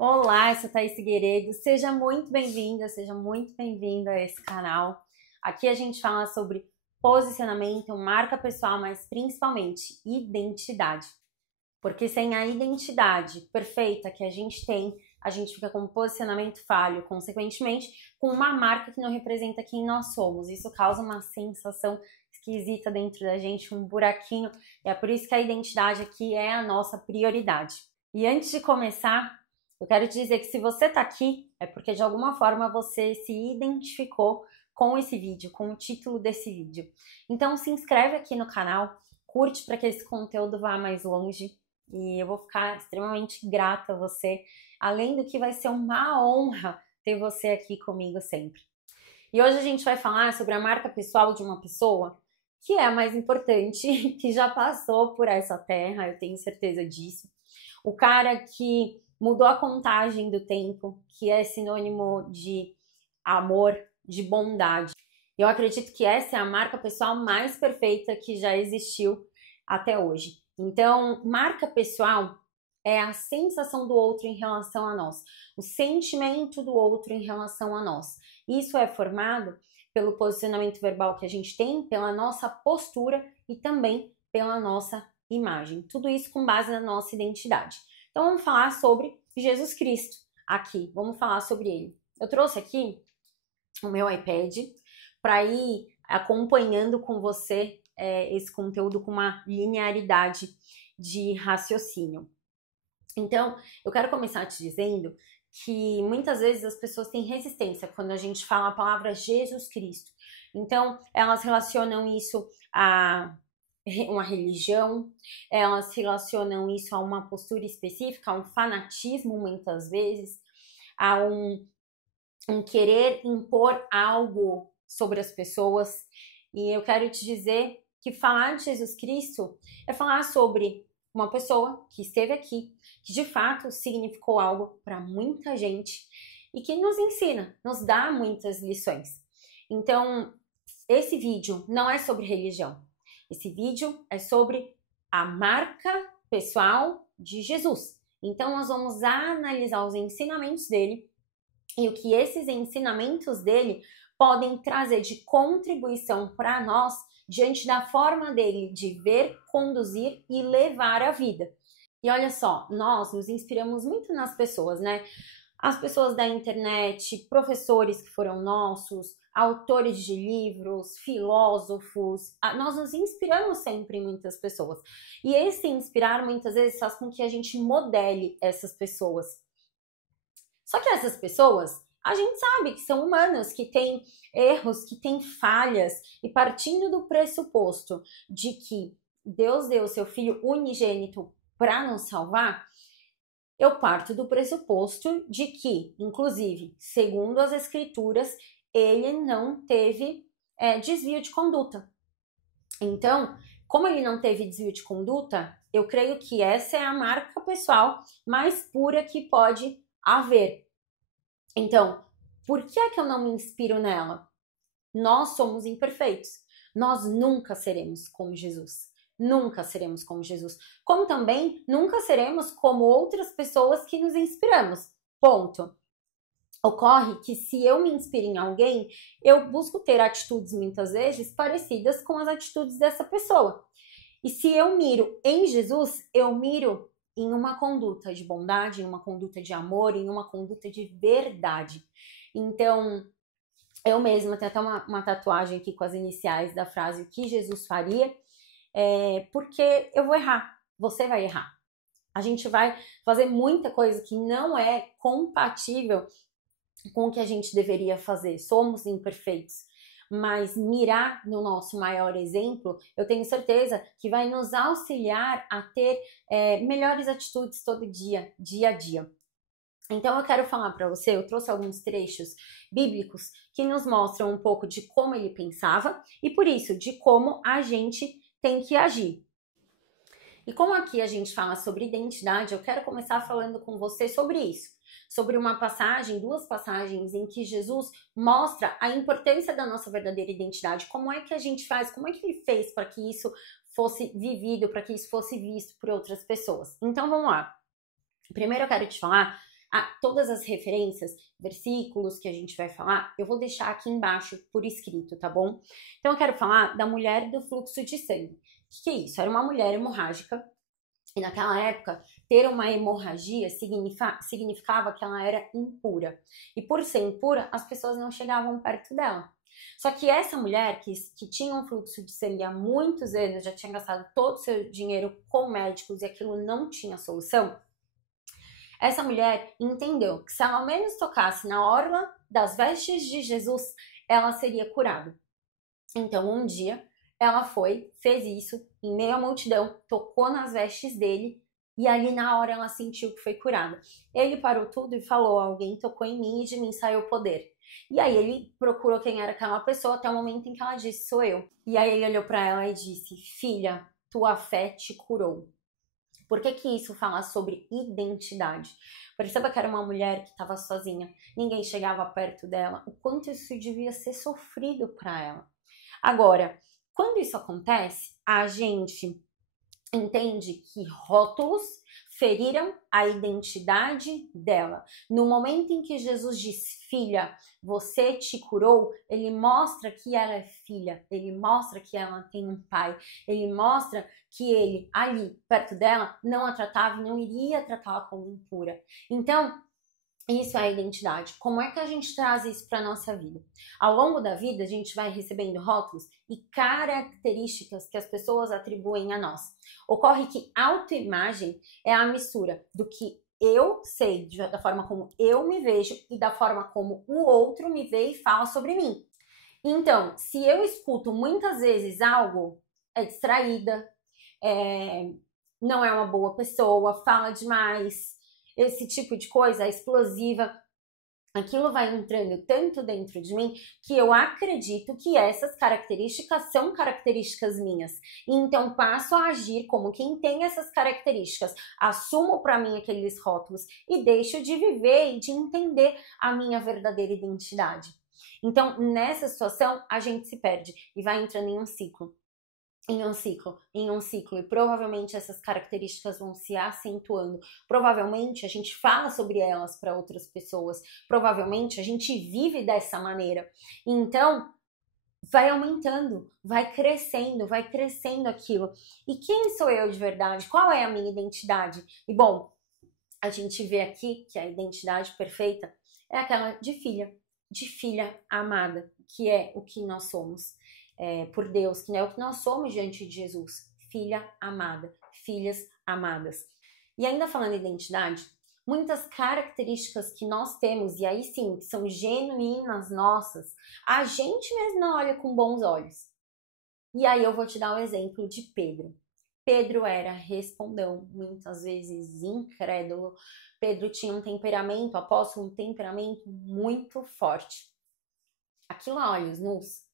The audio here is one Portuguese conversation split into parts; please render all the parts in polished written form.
Olá, eu sou Thaís Figueiredo, seja muito bem-vinda, seja muito bem-vindo a esse canal. Aqui a gente fala sobre posicionamento, marca pessoal, mas principalmente identidade. Porque sem a identidade perfeita que a gente tem, a gente fica com um posicionamento falho, consequentemente, com uma marca que não representa quem nós somos. Isso causa uma sensação esquisita dentro da gente, um buraquinho. E é por isso que a identidade aqui é a nossa prioridade. E antes de começar, eu quero te dizer que se você está aqui, é porque de alguma forma você se identificou com esse vídeo, com o título desse vídeo. Então se inscreve aqui no canal, curte para que esse conteúdo vá mais longe e eu vou ficar extremamente grata a você, além do que vai ser uma honra ter você aqui comigo sempre. E hoje a gente vai falar sobre a marca pessoal de uma pessoa que é a mais importante, que já passou por essa terra, eu tenho certeza disso. O cara que mudou a contagem do tempo, que é sinônimo de amor, de bondade. Eu acredito que essa é a marca pessoal mais perfeita que já existiu até hoje. Então, marca pessoal é a sensação do outro em relação a nós, o sentimento do outro em relação a nós. Isso é formado pelo posicionamento verbal que a gente tem, pela nossa postura e também pela nossa imagem. Tudo isso com base na nossa identidade. Então vamos falar sobre Jesus Cristo aqui, vamos falar sobre ele. Eu trouxe aqui o meu iPad para ir acompanhando com você esse conteúdo com uma linearidade de raciocínio. Então, eu quero começar te dizendo que muitas vezes as pessoas têm resistência quando a gente fala a palavra Jesus Cristo. Então, elas relacionam isso a uma religião, elas relacionam isso a uma postura específica, a um fanatismo muitas vezes, a um querer impor algo sobre as pessoas. E eu quero te dizer que falar de Jesus Cristo é falar sobre uma pessoa que esteve aqui, que de fato significou algo para muita gente e que nos ensina, nos dá muitas lições. Então, esse vídeo não é sobre religião. Esse vídeo é sobre a marca pessoal de Jesus. Então, nós vamos analisar os ensinamentos dele e o que esses ensinamentos dele podem trazer de contribuição para nós diante da forma dele de ver, conduzir e levar a vida. E olha só, nós nos inspiramos muito nas pessoas, né? As pessoas da internet, professores que foram nossos, autores de livros, filósofos, nós nos inspiramos sempre em muitas pessoas. E esse inspirar muitas vezes faz com que a gente modele essas pessoas. Só que essas pessoas, a gente sabe que são humanos, que têm erros, que têm falhas, e partindo do pressuposto de que Deus deu o seu Filho unigênito para nos salvar, eu parto do pressuposto de que, inclusive, segundo as Escrituras, ele não teve desvio de conduta. Então, como ele não teve desvio de conduta, eu creio que essa é a marca pessoal mais pura que pode haver. Então, por que é que eu não me inspiro nela? Nós somos imperfeitos. Nós nunca seremos como Jesus. Nunca seremos como Jesus. Como também nunca seremos como outras pessoas que nos inspiramos. Ponto. Ocorre que se eu me inspiro em alguém, eu busco ter atitudes muitas vezes parecidas com as atitudes dessa pessoa. E se eu miro em Jesus, eu miro em uma conduta de bondade, em uma conduta de amor, em uma conduta de verdade. Então, eu mesma tenho até uma tatuagem aqui com as iniciais da frase o que Jesus faria, porque eu vou errar, você vai errar. A gente vai fazer muita coisa que não é compatível com o que a gente deveria fazer. Somos imperfeitos. Mas mirar no nosso maior exemplo, eu tenho certeza que vai nos auxiliar a ter melhores atitudes todo dia, dia a dia. Então eu quero falar para você, eu trouxe alguns trechos bíblicos que nos mostram um pouco de como ele pensava e por isso, de como a gente tem que agir. E como aqui a gente fala sobre identidade, eu quero começar falando com você sobre isso. Sobre uma passagem, duas passagens em que Jesus mostra a importância da nossa verdadeira identidade. Como é que a gente faz, como é que ele fez para que isso fosse vivido, para que isso fosse visto por outras pessoas. Então vamos lá. Primeiro eu quero te falar Todas as referências, versículos que a gente vai falar, eu vou deixar aqui embaixo por escrito, tá bom? Então eu quero falar da mulher do fluxo de sangue. O que é isso? Era uma mulher hemorrágica e naquela época ter uma hemorragia significava que ela era impura. E por ser impura, as pessoas não chegavam perto dela. Só que essa mulher que tinha um fluxo de sangue há muitos anos, já tinha gastado todo o seu dinheiro com médicos e aquilo não tinha solução, essa mulher entendeu que se ela ao menos tocasse na orla das vestes de Jesus, ela seria curada. Então um dia ela fez isso em meio à multidão, tocou nas vestes dele e ali na hora ela sentiu que foi curada. Ele parou tudo e falou: alguém tocou em mim e de mim saiu o poder. E aí ele procurou quem era aquela pessoa até o momento em que ela disse: sou eu. E aí ele olhou para ela e disse: filha, tua fé te curou. Por que que isso fala sobre identidade? Perceba que era uma mulher que estava sozinha, ninguém chegava perto dela, o quanto isso devia ser sofrido para ela. Agora, quando isso acontece, a gente entende que rótulos feriram a identidade dela. No momento em que Jesus diz: filha, você te curou, ele mostra que ela é filha, ele mostra que ela tem um pai, ele mostra que ele ali perto dela não a tratava e não iria tratá-la como impura. Então, isso é a identidade. Como é que a gente traz isso para a nossa vida? Ao longo da vida, a gente vai recebendo rótulos e características que as pessoas atribuem a nós. Ocorre que autoimagem é a mistura do que eu sei, da forma como eu me vejo e da forma como o outro me vê e fala sobre mim. Então, se eu escuto muitas vezes algo, é distraída, não é uma boa pessoa, fala demais, esse tipo de coisa, explosiva, aquilo vai entrando tanto dentro de mim que eu acredito que essas características são características minhas. E então passo a agir como quem tem essas características, assumo para mim aqueles rótulos e deixo de viver e de entender a minha verdadeira identidade. Então, nessa situação, a gente se perde e vai entrando em um ciclo. E provavelmente essas características vão se acentuando. Provavelmente a gente fala sobre elas para outras pessoas. Provavelmente a gente vive dessa maneira. Então, vai aumentando, vai crescendo aquilo. E quem sou eu de verdade? Qual é a minha identidade? E bom, a gente vê aqui que a identidade perfeita é aquela de filha amada, que é o que nós somos. Por Deus, que é o que nós somos diante de Jesus, filha amada, filhas amadas. E ainda falando em identidade, muitas características que nós temos, e aí sim, que são genuínas nossas, a gente mesmo não olha com bons olhos. E aí eu vou te dar o exemplo de Pedro. Pedro era respondão, muitas vezes incrédulo. Pedro tinha um temperamento, apóstolo, um temperamento muito forte. Aquilo a olhos nus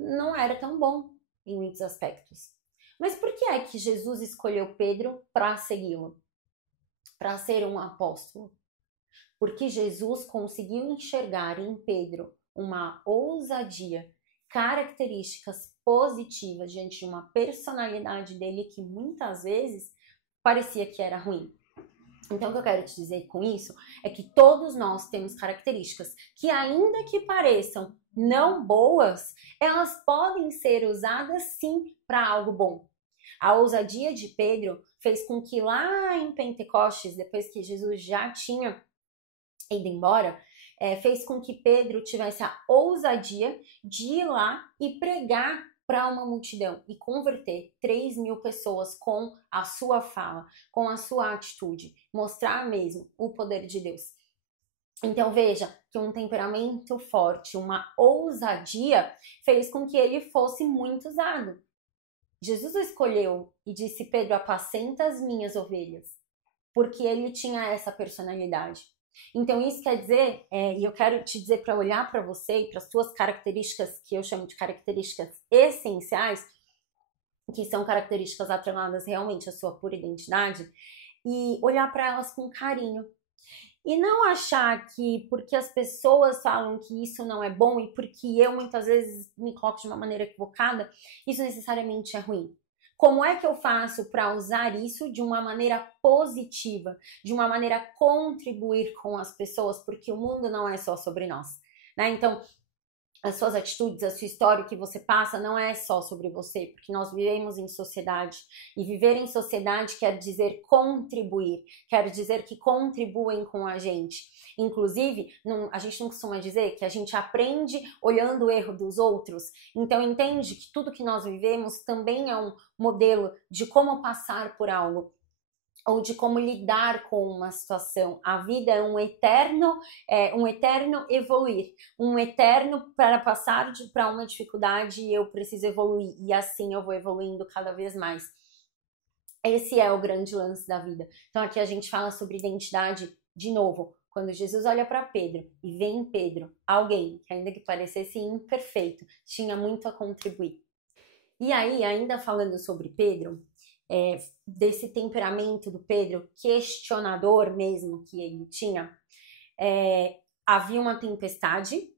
não era tão bom em muitos aspectos. Mas por que é que Jesus escolheu Pedro para segui-lo? Para ser um apóstolo? Porque Jesus conseguiu enxergar em Pedro uma ousadia, características positivas diante de uma personalidade dele que muitas vezes parecia que era ruim. Então, o que eu quero te dizer com isso é que todos nós temos características que, ainda que pareçam não boas, elas podem ser usadas sim para algo bom. A ousadia de Pedro fez com que lá em Pentecostes, depois que Jesus já tinha ido embora, fez com que Pedro tivesse a ousadia de ir lá e pregar para uma multidão e converter 3.000 pessoas com a sua fala, com a sua atitude, mostrar mesmo o poder de Deus. Então veja que um temperamento forte, uma ousadia, fez com que ele fosse muito usado. Jesus o escolheu e disse: Pedro, apacenta as minhas ovelhas, porque ele tinha essa personalidade. Então isso quer dizer, e eu quero te dizer para olhar para você e para as suas características, que eu chamo de características essenciais, que são características atreladas realmente à sua pura identidade, e olhar para elas com carinho. E não achar que porque as pessoas falam que isso não é bom e porque eu muitas vezes me coloco de uma maneira equivocada, isso necessariamente é ruim. como é que eu faço para usar isso de uma maneira positiva, de uma maneira a contribuir com as pessoas, porque o mundo não é só sobre nós, né? Então, as suas atitudes, a sua história, o que você passa, não é só sobre você, porque nós vivemos em sociedade, e viver em sociedade quer dizer contribuir, quer dizer que contribuem com a gente. Inclusive, a gente não costuma dizer que a gente aprende olhando o erro dos outros, então entende que tudo que nós vivemos também é um modelo de como passar por algo, ou de como lidar com uma situação. A vida é um eterno evoluir, um eterno para passar para uma dificuldade e eu preciso evoluir, e assim eu vou evoluindo cada vez mais. Esse é o grande lance da vida. Então aqui a gente fala sobre identidade de novo. Quando Jesus olha para Pedro e vê em Pedro alguém que, ainda que parecesse imperfeito, tinha muito a contribuir. E aí, ainda falando sobre Pedro, desse temperamento do Pedro, questionador mesmo que ele tinha, havia uma tempestade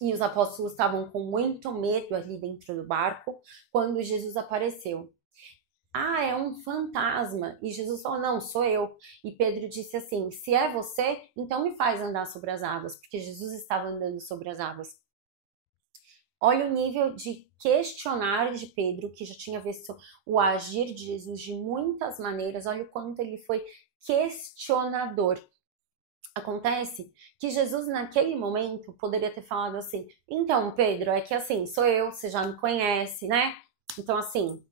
e os apóstolos estavam com muito medo ali dentro do barco quando Jesus apareceu. Ah, é um fantasma. E Jesus falou, não, sou eu. E Pedro disse assim, se é você, então me faz andar sobre as águas, porque Jesus estava andando sobre as águas. Olha o nível de questionar de Pedro, que já tinha visto o agir de Jesus de muitas maneiras. Olha o quanto ele foi questionador. Acontece que Jesus, naquele momento, poderia ter falado assim, então, Pedro, é que assim, sou eu, você já me conhece, né? Então, assim,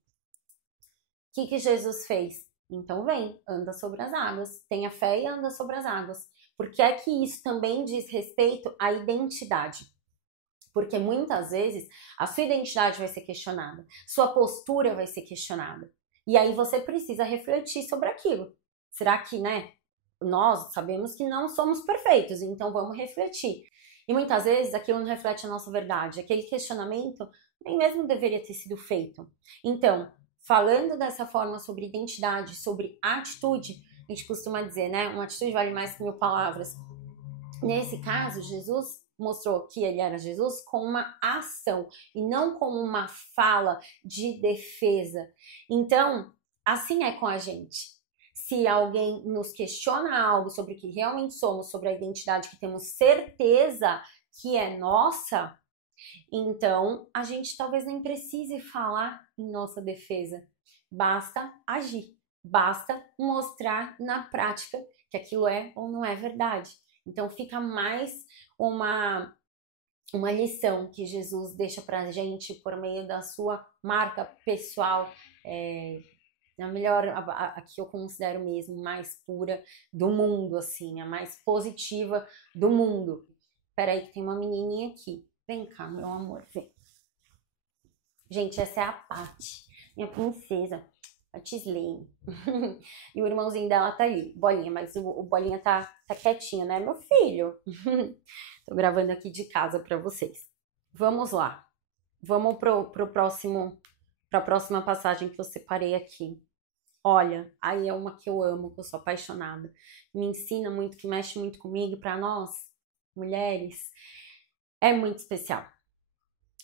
o que Jesus fez? Então vem, anda sobre as águas, tenha fé e anda sobre as águas. Porque é que isso também diz respeito à identidade. Porque muitas vezes a sua identidade vai ser questionada, sua postura vai ser questionada. E aí você precisa refletir sobre aquilo. Será que, né, nós sabemos que não somos perfeitos, então vamos refletir. E muitas vezes aquilo não reflete a nossa verdade. Aquele questionamento nem mesmo deveria ter sido feito. Então, falando dessa forma sobre identidade, sobre atitude, a gente costuma dizer, né, uma atitude vale mais que 1000 palavras. Nesse caso, Jesus mostrou que ele era Jesus com uma ação e não com uma fala de defesa. Então, assim é com a gente. Se alguém nos questiona algo sobre o que realmente somos, sobre a identidade que temos certeza que é nossa, então a gente talvez nem precise falar em nossa defesa. Basta agir, basta mostrar na prática que aquilo é ou não é verdade. Então fica mais uma lição que Jesus deixa pra gente por meio da sua marca pessoal, a melhor, a que eu considero mesmo mais pura do mundo, assim, a mais positiva do mundo. Peraí que tem uma menininha aqui. Vem cá, meu amor, vem. Gente, essa é a Paty, minha princesa, a Tislene. E o irmãozinho dela tá ali, Bolinha, mas o Bolinha tá quietinho, né, meu filho? Tô gravando aqui de casa pra vocês. Vamos lá. Vamos pra próxima passagem que eu separei aqui. Olha, aí é uma que eu amo, que eu sou apaixonada. Me ensina muito, que mexe muito comigo, pra nós, mulheres. É muito especial.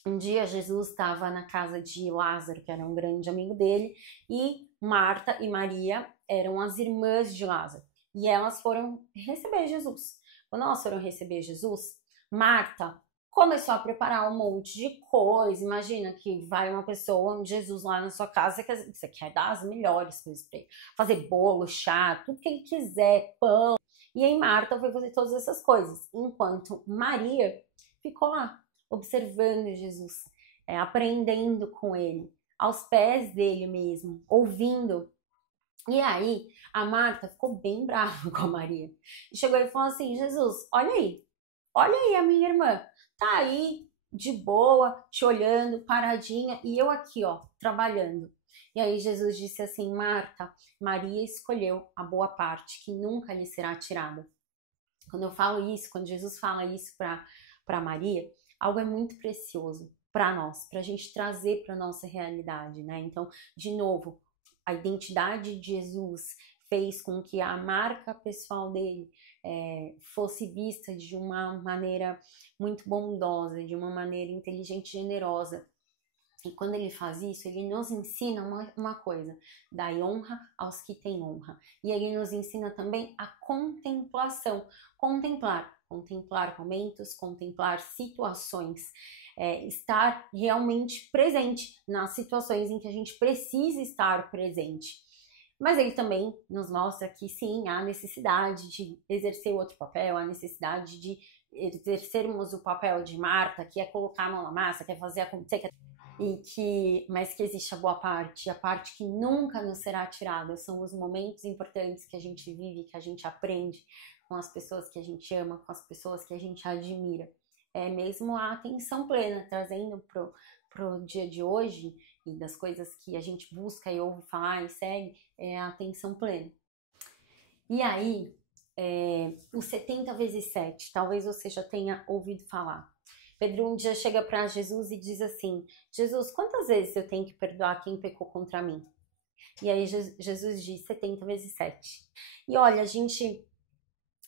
Um dia Jesus estava na casa de Lázaro, que era um grande amigo dele, e Marta e Maria eram as irmãs de Lázaro. E elas foram receber Jesus. Quando elas foram receber Jesus, Marta começou a preparar um monte de coisa. Imagina que vai uma pessoa, Jesus lá na sua casa, você quer dar as melhores coisas para ele. Fazer bolo, chá, tudo que ele quiser, pão. E aí Marta foi fazer todas essas coisas, enquanto Maria ficou lá, observando Jesus, aprendendo com ele, aos pés dele mesmo, ouvindo. E aí, a Marta ficou bem brava com a Maria. E chegou e falou assim, Jesus, olha aí a minha irmã, tá aí, de boa, te olhando, paradinha, e eu aqui, ó, trabalhando. E aí Jesus disse assim, Marta, Maria escolheu a boa parte, que nunca lhe será tirada. Quando eu falo isso, quando Jesus fala isso para Maria, algo é muito precioso para nós, para a gente trazer para nossa realidade, né? Então, de novo, a identidade de Jesus fez com que a marca pessoal dele fosse vista de uma maneira muito bondosa, de uma maneira inteligente e generosa. E quando ele faz isso, ele nos ensina uma coisa: dai honra aos que têm honra. E ele nos ensina também a contemplação. Contemplar momentos, contemplar situações. Estar realmente presente nas situações em que a gente precisa estar presente. Mas ele também nos mostra que sim, há necessidade de exercer outro papel, há necessidade de exercermos o papel de Marta, que é colocar a mão na massa, que é fazer acontecer, mas que existe a boa parte, a parte que nunca nos será tirada. São os momentos importantes que a gente vive, que a gente aprende com as pessoas que a gente ama, com as pessoas que a gente admira. É mesmo a atenção plena, trazendo pro dia de hoje, e das coisas que a gente busca e ouve falar e segue, é a atenção plena. E aí, o 70 vezes 7, talvez você já tenha ouvido falar. Pedro um dia chega para Jesus e diz assim: Jesus, quantas vezes eu tenho que perdoar quem pecou contra mim? E aí Jesus diz 70 vezes 7. E olha, a gente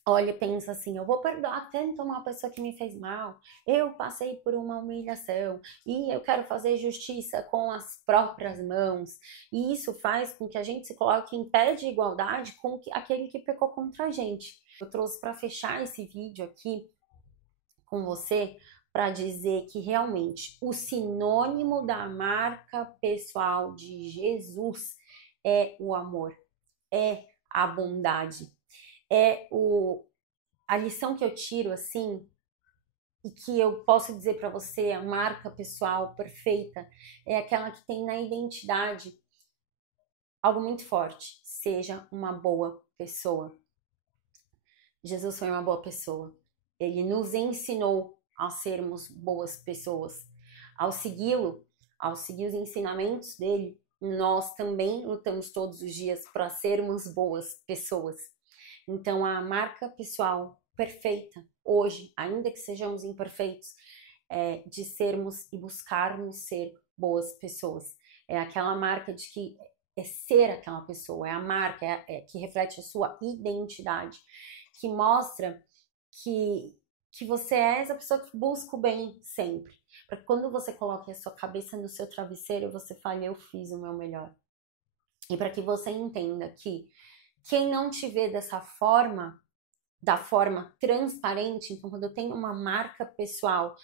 olha e pensa assim: eu vou perdoar tanto uma pessoa que me fez mal, eu passei por uma humilhação e eu quero fazer justiça com as próprias mãos. E isso faz com que a gente se coloque em pé de igualdade com aquele que pecou contra a gente. Eu trouxe para fechar esse vídeo aqui com você para dizer que realmente o sinônimo da marca pessoal de Jesus é o amor, é a bondade, a lição que eu tiro assim e que eu posso dizer para você, a marca pessoal perfeita é aquela que tem na identidade algo muito forte: seja uma boa pessoa. Jesus foi uma boa pessoa. Ele nos ensinou a sermos boas pessoas. Ao segui-lo, ao seguir os ensinamentos dele, nós também lutamos todos os dias para sermos boas pessoas. Então, a marca pessoal perfeita, hoje, ainda que sejamos imperfeitos, é de sermos e buscarmos ser boas pessoas. É aquela marca de que é ser aquela pessoa, é a marca que reflete a sua identidade, que mostra que você é essa pessoa que busca o bem sempre. Para que quando você coloque a sua cabeça no seu travesseiro, você fale: eu fiz o meu melhor. E para que você entenda que quem não te vê dessa forma, da forma transparente, então quando eu tenho uma marca pessoal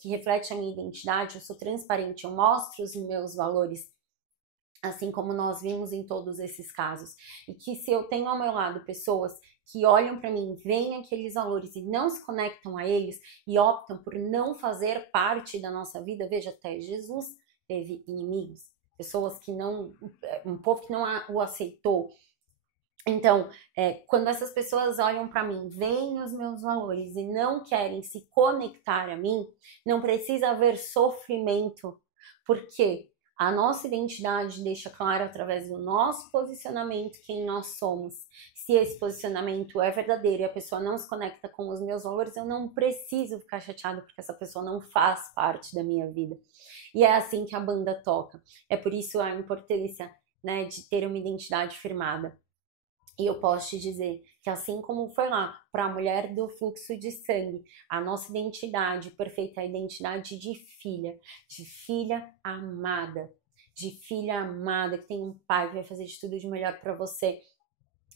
que reflete a minha identidade, eu sou transparente, eu mostro os meus valores, assim como nós vimos em todos esses casos. E que se eu tenho ao meu lado pessoas que olham para mim, veem aqueles valores e não se conectam a eles e optam por não fazer parte da nossa vida, veja, até Jesus teve inimigos, pessoas que não, um povo que não o aceitou. Então, quando essas pessoas olham para mim, veem os meus valores e não querem se conectar a mim, não precisa haver sofrimento, porque a nossa identidade deixa claro através do nosso posicionamento quem nós somos. Se esse posicionamento é verdadeiro e a pessoa não se conecta com os meus valores, eu não preciso ficar chateada porque essa pessoa não faz parte da minha vida. E é assim que a banda toca. É por isso a importância, né, de ter uma identidade firmada. E eu posso te dizer que assim como foi lá para a mulher do fluxo de sangue, a nossa identidade perfeita é a identidade de filha amada, que tem um pai que vai fazer de tudo de melhor para você,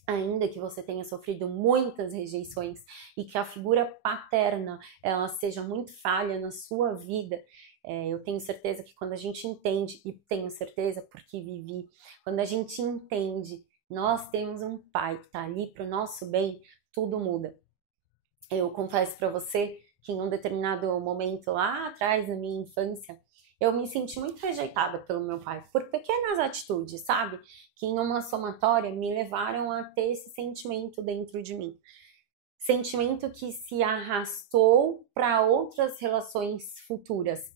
ainda que você tenha sofrido muitas rejeições e que a figura paterna ela seja muito falha na sua vida. Eu tenho certeza que quando a gente entende, e tenho certeza porque vivi, quando a gente entende, nós temos um pai que está ali para o nosso bem, tudo muda. Eu confesso para você que em um determinado momento lá atrás, na minha infância, eu me senti muito rejeitada pelo meu pai, por pequenas atitudes, sabe? Que em uma somatória me levaram a ter esse sentimento dentro de mim. Sentimento que se arrastou para outras relações futuras.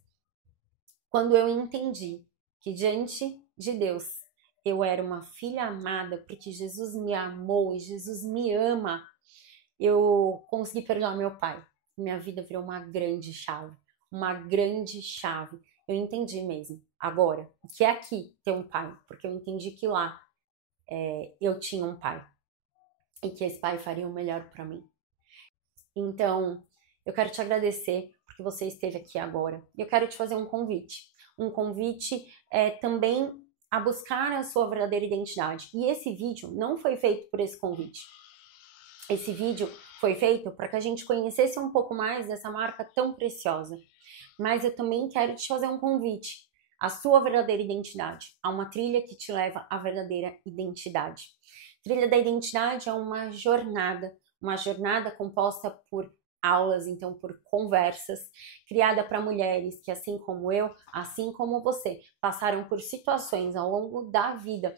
Quando eu entendi que diante de Deus eu era uma filha amada, porque Jesus me amou e Jesus me ama, eu consegui perdoar meu pai. Minha vida virou uma grande chave. Uma grande chave. Eu entendi mesmo, agora, o que é aqui ter um pai, porque eu entendi que lá eu tinha um pai e que esse pai faria o melhor para mim. Então, eu quero te agradecer porque você esteve aqui agora. E eu quero te fazer um convite. um convite também a buscar a sua verdadeira identidade. E esse vídeo não foi feito por esse convite. Esse vídeo foi feito para que a gente conhecesse um pouco mais dessa marca tão preciosa. Mas eu também quero te fazer um convite à sua verdadeira identidade, a uma trilha que te leva à verdadeira identidade. Trilha da identidade é uma jornada composta por aulas, então por conversas, criada para mulheres que, assim como eu, assim como você, passaram por situações ao longo da vida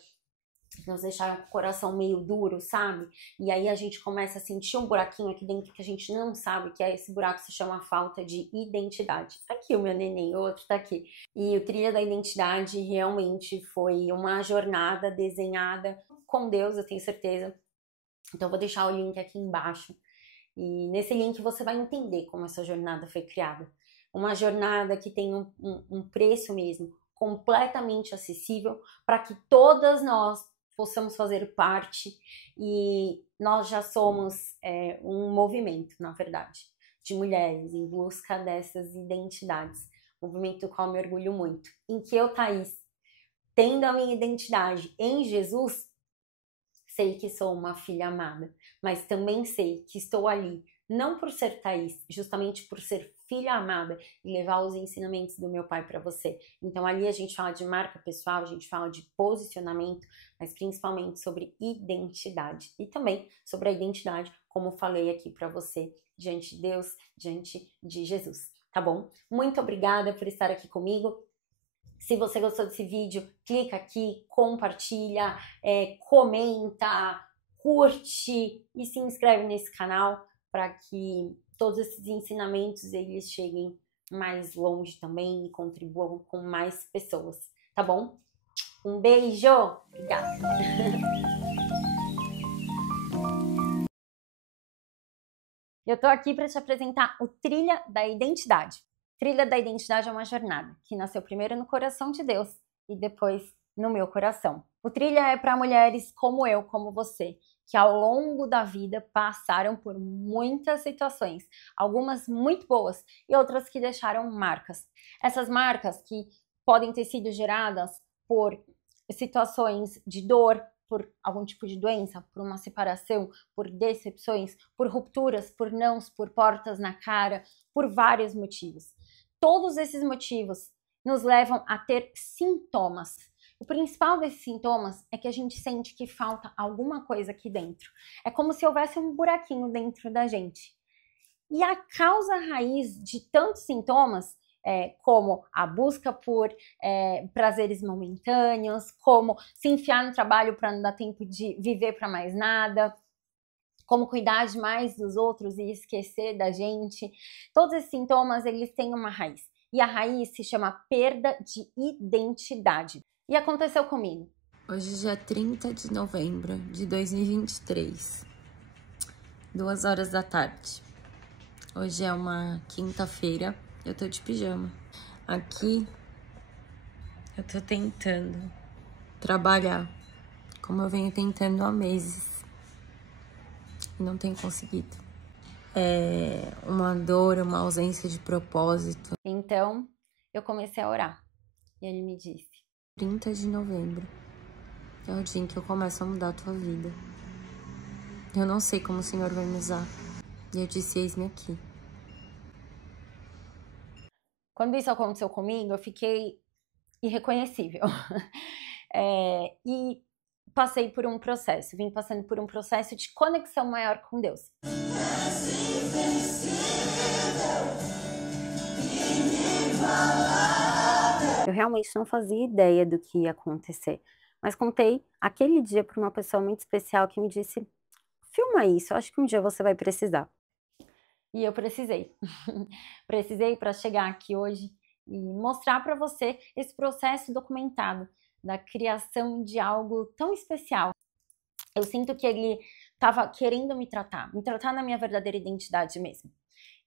que nos deixaram com o coração meio duro, sabe? E aí a gente começa a sentir um buraquinho aqui dentro que a gente não sabe, que é esse buraco, se chama falta de identidade. Tá aqui o meu neném, o outro tá aqui. E o Trilha da Identidade realmente foi uma jornada desenhada com Deus, eu tenho certeza. Então eu vou deixar o link aqui embaixo. E nesse link você vai entender como essa jornada foi criada. Uma jornada que tem um preço mesmo, completamente acessível, para que todas nós possamos fazer parte, e nós já somos um movimento, na verdade, de mulheres em busca dessas identidades. Movimento do qual eu me orgulho muito. Em que eu, Thaís, tendo a minha identidade em Jesus, sei que sou uma filha amada, mas também sei que estou ali, não por ser Thaís, justamente por ser filha amada e levar os ensinamentos do meu pai para você. Então ali a gente fala de marca pessoal, a gente fala de posicionamento, mas principalmente sobre identidade. E também sobre a identidade, como falei aqui para você, diante de Deus, diante de Jesus. Tá bom? Muito obrigada por estar aqui comigo. Se você gostou desse vídeo, clica aqui, compartilha, comenta, curte e se inscreve nesse canal para que todos esses ensinamentos eles cheguem mais longe também e contribuam com mais pessoas, tá bom? Um beijo! Obrigada! Eu tô aqui para te apresentar o Trilha da Identidade. Trilha da Identidade é uma jornada que nasceu primeiro no coração de Deus e depois no meu coração. O Trilha é para mulheres como eu, como você, que ao longo da vida passaram por muitas situações, algumas muito boas e outras que deixaram marcas. Essas marcas que podem ter sido geradas por situações de dor, por algum tipo de doença, por uma separação, por decepções, por rupturas, por nãos, por portas na cara, por vários motivos. Todos esses motivos nos levam a ter sintomas. O principal desses sintomas é que a gente sente que falta alguma coisa aqui dentro. É como se houvesse um buraquinho dentro da gente. E a causa raiz de tantos sintomas, como a busca por prazeres momentâneos, como se enfiar no trabalho para não dar tempo de viver para mais nada, como cuidar demais dos outros e esquecer da gente. Todos esses sintomas, eles têm uma raiz. E a raiz se chama perda de identidade. E aconteceu comigo. Hoje é dia 30 de novembro de 2023, 2 horas da tarde. Hoje é uma quinta-feira, eu tô de pijama. Aqui, eu tô tentando trabalhar, como eu venho tentando há meses. E não tenho conseguido. É uma dor, uma ausência de propósito. Então, eu comecei a orar. E ele me disse: 30 de novembro é o dia em que eu começo a mudar a tua vida. Eu não sei como o Senhor vai me usar. E eu disse: eis-me aqui. Quando isso aconteceu comigo, eu fiquei irreconhecível. E passei por um processo, vim passando por um processo de conexão maior com Deus. Eu realmente não fazia ideia do que ia acontecer, mas contei aquele dia para uma pessoa muito especial que me disse: filma isso, eu acho que um dia você vai precisar. E eu precisei. Precisei para chegar aqui hoje e mostrar para você esse processo documentado da criação de algo tão especial. Eu sinto que ele estava querendo me tratar na minha verdadeira identidade mesmo.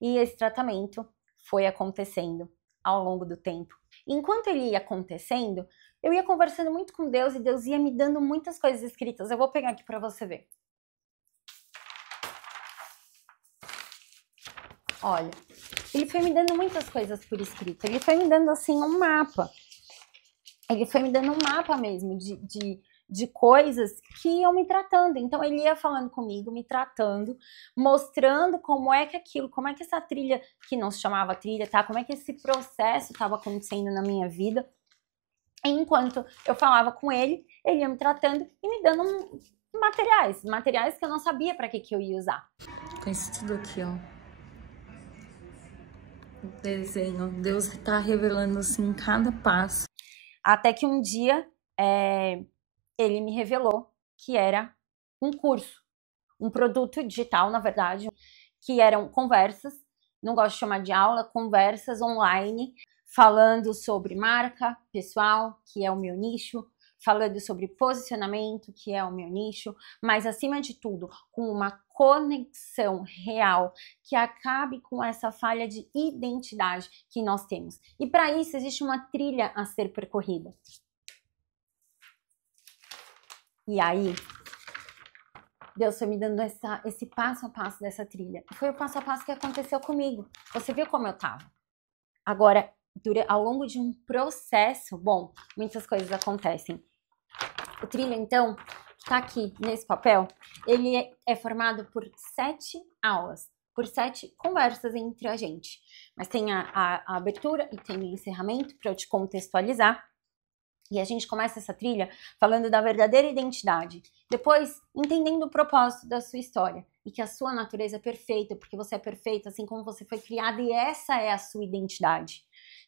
E esse tratamento foi acontecendo ao longo do tempo. Enquanto ele ia acontecendo, eu ia conversando muito com Deus e Deus ia me dando muitas coisas escritas. Eu vou pegar aqui para você ver. Olha, ele foi me dando muitas coisas por escrito. Ele foi me dando assim um mapa ele foi me dando um mapa mesmo de coisas que iam me tratando. Então ele ia falando comigo, me tratando, mostrando como é que aquilo, como é que essa trilha, que não se chamava trilha, tá? Como é que esse processo estava acontecendo na minha vida. Enquanto eu falava com ele ia me tratando e me dando materiais que eu não sabia para que eu ia usar. Com isso tudo aqui, ó. O desenho, Deus tá revelando assim cada passo. Até que um dia ele me revelou que era um curso, um produto digital, na verdade, que eram conversas, não gosto de chamar de aula, conversas online, falando sobre marca pessoal, que é o meu nicho, falando sobre posicionamento, que é o meu nicho, mas acima de tudo, com uma conexão real que acabe com essa falha de identidade que nós temos. E para isso existe uma trilha a ser percorrida. E aí, Deus foi me dando esse passo a passo dessa trilha. Foi o passo a passo que aconteceu comigo. Você viu como eu tava? Agora, ao longo de um processo, bom, muitas coisas acontecem. O trilha, então, que tá aqui nesse papel, ele é formado por 7 aulas, por 7 conversas entre a gente. Mas tem a abertura e tem o encerramento para eu te contextualizar. E a gente começa essa trilha falando da verdadeira identidade. Depois, entendendo o propósito da sua história. E que a sua natureza é perfeita, porque você é perfeita assim como você foi criada e essa é a sua identidade.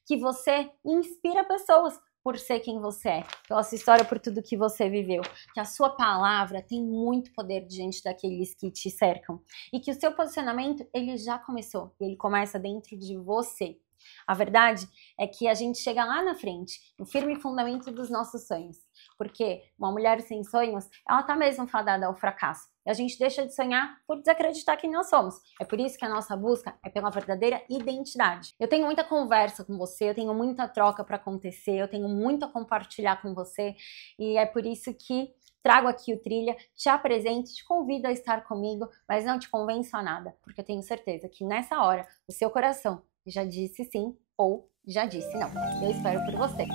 Que você inspira pessoas por ser quem você é, pela sua história, por tudo que você viveu. Que a sua palavra tem muito poder diante daqueles que te cercam. E que o seu posicionamento, ele já começou. Ele começa dentro de você. A verdade é que a gente chega lá na frente, no firme fundamento dos nossos sonhos. Porque uma mulher sem sonhos, ela tá mesmo fadada ao fracasso. E a gente deixa de sonhar por desacreditar quem nós somos. É por isso que a nossa busca é pela verdadeira identidade. Eu tenho muita conversa com você, eu tenho muita troca para acontecer, eu tenho muito a compartilhar com você. E é por isso que trago aqui o Trilha, te apresento, te convido a estar comigo, mas não te convenço a nada. Porque eu tenho certeza que nessa hora, o seu coração já disse sim ou já disse não. Eu espero por você.